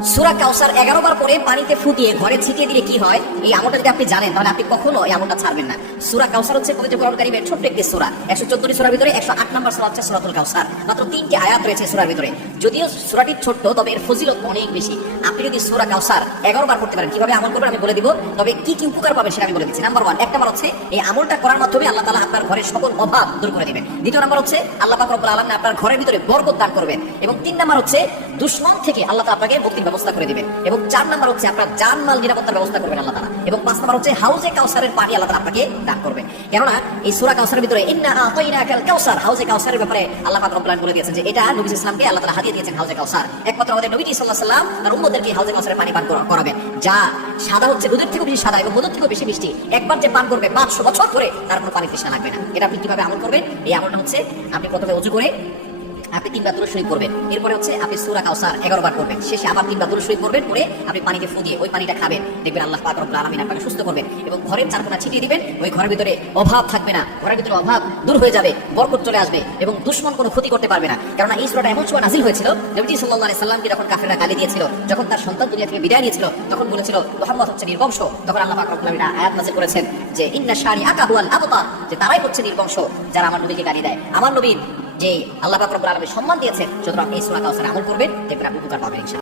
সূরা কাউসার 11 বার পরে পানিতে ফুটিয়ে ঘরে ছিটিয়ে দিলে কি হয়, এই আমলটা যদি আপনি জানেন তাহলে আপনি কখনো এই আমলটা ছাড়বেন না। সূরা কাউসার হচ্ছে পবিত্র কোরআন কারীমের ছোট্ট একটি সূরা। 114টি সূরার ভিতরে 108 নম্বর সূরা হচ্ছে সূরাতুল কাউসার। মাত্র 3টি আয়াত রয়েছে সূরার ভিতরে। যদিও সূরাটি ছোট্ট, তবে এর ফজিলত অনেক বেশি। আপনি যদি সূরা কাউসার 11 বার পড়তে পারেন, কিভাবে আমল করবেন আমি বলে দিব, তবে কি কি উপকার পাবেন সেটা আমি বলে দিচ্ছি। নাম্বার 1, এক নাম্বার হচ্ছে এই আমলটা করার মাধ্যমে আল্লাহ তাআলা আপনার ঘরের সকল অভাব দূর করে দিবেন। দ্বিতীয় নাম্বার হচ্ছে আল্লাহ পাক রব্বুল আলামিন আপনার ঘরের ভিতরে বরকত দান করবেন। এবং 3 নাম্বার হচ্ছে দুশমন থেকে আল্লাহ তাআলা আপনাকে মুক্তির ব্যবস্থা করে দিবেন। এবং 4 নাম্বার হচ্ছে আপনার জানমাল নিরাপত্তার ব্যবস্থা করবেন আল্লাহ তাআলা। এবং 5 নাম্বার হচ্ছে হাউজে কাউসারের পানি আল্লাহ তাআলা আপনাকে দান করবেন। কেননা এই সূরা কাউসারের ভিতরে ইন্না আতাইনাকাল কাউসার, হাউজে কাউসারের ব্যাপারে আল্লাহ পাক রব্বুল আলামিন বলে দিয়েছেন যে এটা নবী ইসলামকে আল্লাহ তাআলা হাদিয়া দিয়েছেন হাউজে কাউসার। একমাত্র আমাদের নবী সাল্লাল্লাহু আলাইহি ওয়াসাল্লাম তার উম্মতদেরকে হাউজে কাউসারের পানি পান করাবেন, যা সাদা হচ্ছে দুধের থেকেও বেশি সাদা এবং মধুর থেকেও বেশি মিষ্টি। একবার যে পান করবে 500 বছর ধরে তার কোনো পানি তৃষ্ণা লাগবে না। এটা আপনি কিভাবে আমল করবেন? এই আমলটা হচ্ছে আপনি প্রথমে ওযু করে আপনি 3 বার দুরূদ শরীফ পড়বেন। এরপরে হচ্ছে আপনি সূরা কাউসার 11 বার পড়বেন। শেষে আবার 3 বার দুরূদ শরীফ পড়বেন, পরে আপনি পানিতে ফু দিয়ে ওই পানিটা খাবেন। দেখবেন আল্লাহ পাক রব্বুল আলামিন আপনাকে সুস্থ করবেন এবং ঘরের চারকোনা ছিটিয়ে দিবেন। ওই ঘরের ভিতরে অভাব থাকবে না, ঘরের ভিতরে অভাব দূর হয়ে যাবে, বরকত চলে আসবে এবং দুশমন কোনো ক্ষতি করতে পারবে না। কারণ এই সূরাটা এমন সময় নাযিল হয়েছিল, নবী সাল্লাল্লাহু আলাইহি সাল্লামকে যখন কাফেররা গালি দিয়েছিল, যখন তার সন্তান দুনিয়া থেকে বিদায় নিয়েছিল, তখন বলেছিল মুহাম্মদ হচ্ছে নির্বংশ। তখন আল্লাহ পাক রব্বুল আলামিন আয়াত নাযিল করেছেন যে ইন্না শারিআকা হুয়াল আবতার, যে তারাই হচ্ছে নির্বংশ যারা আমার নবীকে গালি দেয়। আমার নবীর যে আল্লাহ পাক রব্বুল আলামিন সম্মান দিয়েছেন, সুতরাং এই সূরা কাউসার আমল করবেন, দেখবেন আপনি উপকার পাবেন ইনশাআল্লাহ।